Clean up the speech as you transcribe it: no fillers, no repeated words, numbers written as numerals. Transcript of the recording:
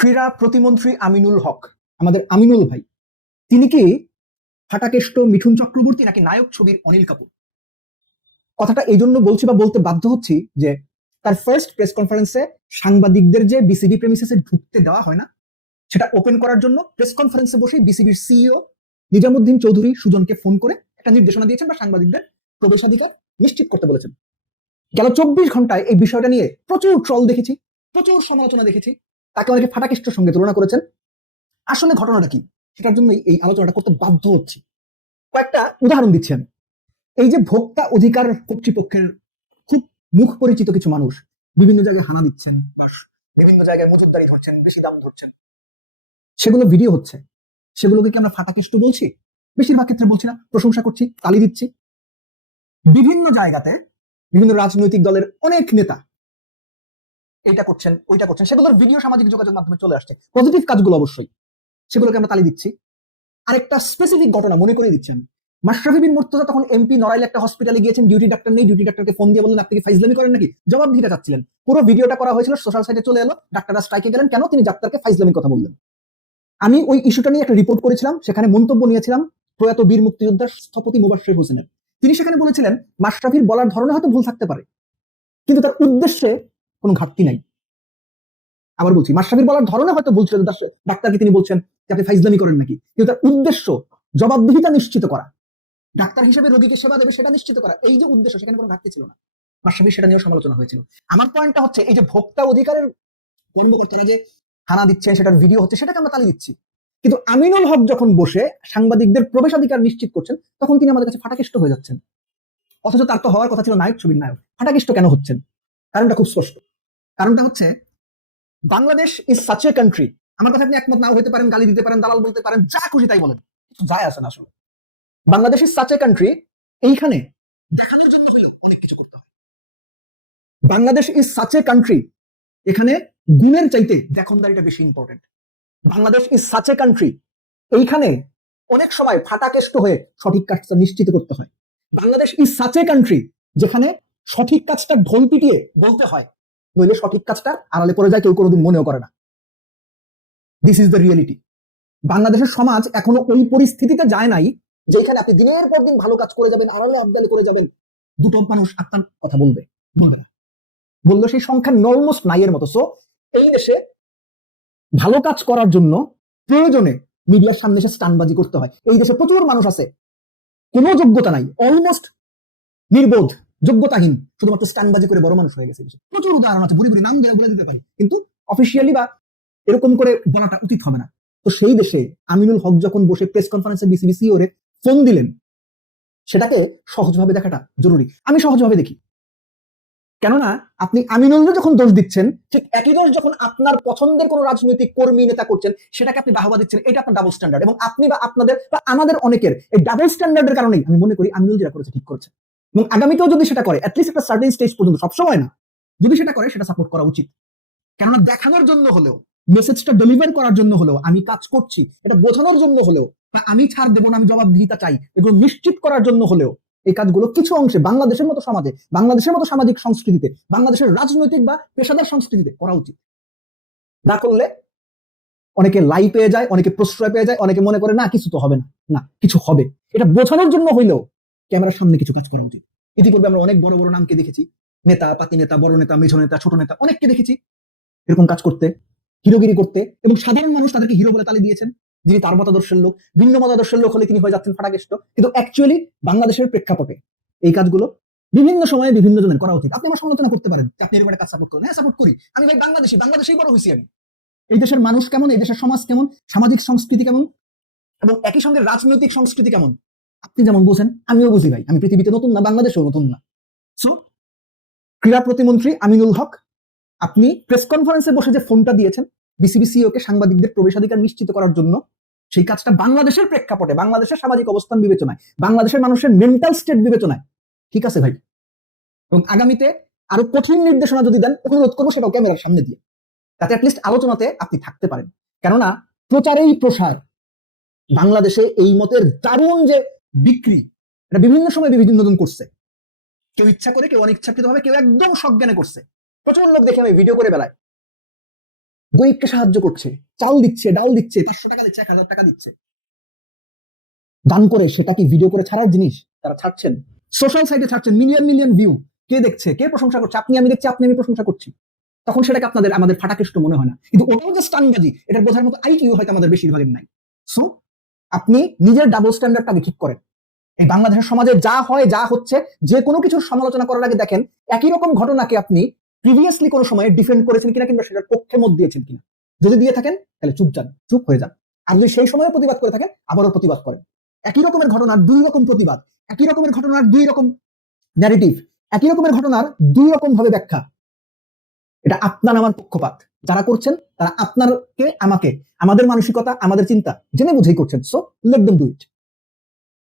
ক্রীড়া প্রতিমন্ত্রী আমিনুল হক, আমাদের আমিনুল ভাই, তিনি কি ফাটাকেষ্ট মিঠুন চক্রবর্তী নাকি নায়ক ছবির অনিল কাপুর? কথাটা এই জন্য বলছি বা বলতে বাধ্য হচ্ছি যে তার ফার্স্ট প্রেস কনফারেন্সে সাংবাদিকদের যে বিসিবি প্রেমিসেসে ঢুকতে দেওয়া হয় না, সেটা ওপেন করার জন্য প্রেস কনফারেন্সে বসে বিসিবির সিইও নিজামুদ্দিন চৌধুরী সুজনকে ফোন করে একটা নির্দেশনা দিয়েছেন বা সাংবাদিকদের প্রবেশাধিকার নিশ্চিত করতে বলেছেন। গেল 24 ঘন্টায় এই বিষয়টা নিয়ে প্রচুর ট্রল দেখেছি, প্রচুর সমালোচনা দেখেছি, তাকে অনেকে ফাটাকেষ্টর সঙ্গে তুলনা করেছেন। আসলে ঘটনাটা কি, সেটার জন্য এই আলোচনাটা করতে বাধ্য হচ্ছি। কয়েকটা উদাহরণ দিচ্ছি আমি। এই যে ভোক্তা অধিকার কর্তৃপক্ষের খুব মুখ পরিচিত কিছু মানুষ বিভিন্ন জায়গায় হানা দিচ্ছেন বা বিভিন্ন জায়গায় মজুদদারি ধরছেন, বেশি দাম ধরছেন, সেগুলো ভিডিও হচ্ছে। সেগুলোকে কি আমরা ফাটাকেষ্ট বলছি? বেশিরভাগ ক্ষেত্রে বলছি না, প্রশংসা করছি, তালি দিচ্ছি। বিভিন্ন জায়গাতে বিভিন্ন রাজনৈতিক দলের অনেক নেতা এইটা করছেন, ওইটা করছেন, সেগুলোর ভিডিও সামাজিক যোগাযোগ মাধ্যমে চলে আসছে। পজিটিভ কাজগুলো অবশ্যই, সেগুলোকে আমরা তালি দিচ্ছি। আরেকটা স্পেসিফিক ঘটনা মনে করিয়ে দিচ্ছি আমি। মাশরাফি বিন মুর্তজা তখন এমপি নড়াইল একটা হসপিটালে গিয়েছেন, ডিউটি ডাক্তার নেই, ডিউটি ডাক্তারকে ফোন দিয়ে বললেন আপনি কি ফাইজলামি করেন নাকি, জবাব দিতে চাচ্ছিলেন। পুরো ভিডিওটা করা হয়েছিল, সোশ্যাল সাইটে চলে এলো, ডাক্তাররা স্ট্রাইকে গেলেন কেন, তিনি ডাক্তারকে ফাইজলামির কথা বললেন। আমি ওই ইস্যুটা নিয়ে একটা রিপোর্ট করেছিলাম, সেখানে মন্তব্য নিয়েছিলাম প্রয়াত বীর মুক্তিযোদ্ধা স্থপতি মুবাশশির হোসেনের। তিনি সেখানে বলেছিলেন মাশরাফির বলার ধরনে হয়তো ভুল থাকতে পারে, কিন্তু তার উদ্দেশ্যে কোনো ঘাটতি নাই। আবার বলছি, মাশরাফির বলার ধরনে হয়তো ভুল ছিল, ডাক্তারকে তিনি বলছেন যে আপনি ফাইজলামি করেন নাকি, কিন্তু তার উদ্দেশ্য জবাবদিহিতা নিশ্চিত করা, ডাক্তার হিসেবে রোগীকে সেবা দেবে সেটা নিশ্চিত করা, এই যে উদ্দেশ্য, সেখানে কোনো ঘাটতি ছিল না। মাশরাফি সেটা নিয়েও সমালোচনা হয়েছিল। আমার পয়েন্টটা হচ্ছে এই যে ভোক্তা অধিকারের কর্মকর্তারা যে হানা দিচ্ছেন, সেটার ভিডিও হচ্ছে, সেটাকে আমরা তালি দিচ্ছি। কিন্তু আমিনুল হক যখন বসে সাংবাদিকদের প্রবেশাধিকার নিশ্চিত করছেন, তখন তিনি আমাদের কাছে ফাটাকেষ্ট হয়ে যাচ্ছেন। অথচ তার তো হওয়ার কথা ছিল নায়ক ছবির নায়ক। ফাটাকেষ্ট কেন হচ্ছেন? কারণটা খুব স্পষ্ট। কারণটা হচ্ছে Bangladesh is such a country. আমার কথা আপনি একমত নাও হতে পারেন, গালি দিতে পারেন, দালাল বলতে পারেন, যা খুশি তাই বলেন, কিছু যায় আসে না। আসলে Bangladesh is such a country, এইখানে দেখানোর জন্য হলেও অনেক কিছু করতে হয়। Bangladesh is such a country, এখানে গুণের চাইতে দেখনদারিটা বেশি important. Bangladesh is such a country, এইখানে অনেক সময় ফাটাকেষ্ট হয়ে সঠিক কাজটা নিশ্চিত করতে হয়। Bangladesh is such a country, যেখানে সঠিক কাজটা ঢোল পিটিয়ে বলতে হয়, নইলে সঠিক কাজটা আড়ালে পড়ে যায়, কেউ কোনোদিন মনেও করে না। This is the reality. বাংলাদেশের সমাজ এখনো ওই পরিস্থিতিতে যায় নাই যেখানে আপনি দিনের পর দিন ভালো কাজ করে যাবেন, আড়ালে আবদালে করে যাবেন, দুটো মানুষ আপনার কথা বলবে না, বললো সেই সংখ্যা অলমোস্ট নাই এর মতো। সো এই দেশে ভালো কাজ করার জন্য প্রয়োজনে মিডিয়ার সামনে এসে স্টানবাজি করতে হয়। এই দেশে প্রচুর মানুষ আছে, কোনো যোগ্যতা নাই, অলমোস্ট নির্বোধ, যোগ্যতাহীন, শুধুমাত্র স্টানবাজি করে বড় মানুষ হয়ে গেছে। প্রচুর উদাহরণ আছে, বুড়ি বুড়ি নাম বলে দিতে পারি, কিন্তু অফিসিয়ালি বা এরকম করে বলাটা উচিত হবে না। তো সেই দেশে আমিনুল হক যখন বসে প্রেস কনফারেন্সে বিসিবি সিইওরে ফোন দিলেন, সেটাকে সহজভাবে দেখাটা জরুরি। আমি সহজভাবে দেখি, কেননা আপনি আমিনুলকে যখন দোষ দিচ্ছেন, ঠিক একই দোষ যখন আপনার পছন্দের কোন রাজনৈতিক কর্মী নেতা করছেন, সেটাকে আপনি বাহবা দিচ্ছেন, এটা আপনার ডাবল স্ট্যান্ডার্ড। এবং আপনি বা আপনাদের বা আমাদের অনেকের এই ডাবল স্ট্যান্ডার্ডের কারণেই আমি মনে করি আমিনুল যেটা করেছে ঠিক করেছে, এবং আগামীতেও যদি সেটা করে, অ্যাটলিস্ট একটা সার্টেন স্টেজ পর্যন্ত, সবসময় না, যদি সেটা করে সেটা সাপোর্ট করা উচিত। কেননা দেখানোর জন্য হলেও, মেসেজটা ডেলিভার করার জন্য হলেও, আমি কাজ করছি এটা বোঝানোর জন্য হলেও, আমি ছাড় দেবো না, আমি জবাবদিহিতা চাই, এগুলো নিশ্চিত করার জন্য হলেও এই কাজগুলো কিছু অংশে বাংলাদেশের মতো সমাজে, বাংলাদেশের মতো সামাজিক সংস্কৃতিতে, বাংলাদেশের রাজনৈতিক বা পেশাদার সংস্কৃতিতে করা উচিত। না করলে অনেকে লাই পেয়ে যায়, অনেকে প্রশ্রয় পেয়ে যায়, অনেকে মনে করে না কিছু তো হবে না, না কিছু হবে, এটা বোঝানোর জন্য হইলেও ক্যামেরার সামনে কিছু কাজ করা উচিত। ইতিপূর্বে আমরা অনেক বড় বড় নামকে দেখেছি, নেতা, পাতি নেতা, বড় নেতা, মেঝো নেতা, ছোট নেতা, অনেককে দেখেছি এরকম কাজ করতে, হিরোগিরি করতে, এবং সাধারণ মানুষ তাদেরকে হিরো বলে তালি দিয়েছেন। যিনি তার মতাদর্শের লোক, ভিন্ন মতাদর্শের লোক হলে তিনি হয়ে যাচ্ছেন ফাটাকেষ্ট। কিন্তু অ্যাকচুয়ালি বাংলাদেশের প্রেক্ষাপটে এই কাজগুলো বিভিন্ন সময়ে বিভিন্ন জনের করা উচিত। আপনি আমার সমালোচনা করতে পারেন যে আপনি এরকম একটা কাজ সাপোর্ট করেন, হ্যাঁ সাপোর্ট করি, আমি ভাই বাংলাদেশেই বড় হয়েছি আমি। এই দেশের মানুষ কেমন, এই দেশের সমাজ কেমন, সামাজিক সংস্কৃতি কেমন, এবং একই সঙ্গে রাজনৈতিক সংস্কৃতি কেমন আপনি যেমন বুঝেন আমিও বুঝি ভাই। আমি পৃথিবীতে নতুন না, বাংলাদেশেও নতুন না। সো ক্রীড়া প্রতিমন্ত্রী আমিনুল হক, আপনি প্রেস কনফারেন্সে বসে যে ফোনটা দিয়েছেন বিসিবি সিইওকে সাংবাদিকদের প্রবেশাধিকার নিশ্চিত করার জন্য, সেই কাজটা বাংলাদেশের প্রেক্ষাপটে, বাংলাদেশের সামাজিক অবস্থান বিবেচনায়, বাংলাদেশের মানুষের মেন্টাল স্টেট বিবেচনায় ঠিক আছে ভাই। এবং আগামীতে আরো কঠিন নির্দেশনা যদি দেন, অনুরোধ করবো সেটাও ক্যামেরার সামনে দিয়ে, তাতে অ্যাটলিস্ট আলোচনাতে আপনি থাকতে পারেন। কেননা প্রচারেই প্রসার, বাংলাদেশে এই মতের দারুণ যে বিক্রি, এটা বিভিন্ন সময় বিভিন্ন জন করছে, কেউ ইচ্ছা করে, কেউ অনিচ্ছাকৃত ভাবে, কেউ একদম সজ্ঞানে করছে। প্রচুর লোক দেখে আমি ভিডিও করে বেলায় গরিবকে সাহায্য করছে, চাল দিচ্ছে, ডাল দিচ্ছে, 500 টাকা দিচ্ছে, 1000 টাকা দিচ্ছে, দান করে সেটা কি ভিডিও করে ছাড়ার জিনিস? তারা ছাড়ছেন, সোশ্যাল সাইটে ছাড়ছেন, মিলিয়ন মিলিয়ন ভিউ। কে দেখছে, কে প্রশংসা করছে? আপনি, আমি দেখছি, আপনি, আমি প্রশংসা করছি। তখন সেটাকে আপনাদের আমাদের ফাটাকেষ্ট মনে হয় না, কিন্তু ওটাও যে স্টানবাজি, এটা বোঝার মতো আইকিউ হয়তো আমাদের বেশিরভাগের নাই। সো আপনি নিজের ডাবল স্ট্যান্ডার্ডটাকে ঠিক করেন। এই বাংলাদেশের সমাজে যা হয়, যা হচ্ছে, যে কোনো কিছুর সমালোচনা করার আগে দেখেন একই রকম ঘটনাকে আপনি প্রিভিয়াসলি কোনো সময়ে ডিফেন্ড করেছেন কিনা, কিংবা সেটার পক্ষে মত দিয়েছেন কিনা। যদি দিয়ে থাকেন তাহলে চুপ যান, চুপ হয়ে যান। আর যদি সেই সময় প্রতিবাদ করে থাকেন, আবারও প্রতিবাদ করেন। একই রকমের ঘটনার দুই রকম প্রতিবাদ, একই রকমের ঘটনার দুই রকম ন্যারেটিভ, একই রকমের ঘটনার দুই রকম ভাবে ব্যাখ্যা, এটা আপনার আমার পক্ষপাত। যারা করছেন তারা আপনাকে, আমাকে, আমাদের মানসিকতা, আমাদের চিন্তা জেনে বুঝেই করছেন। So let them do it.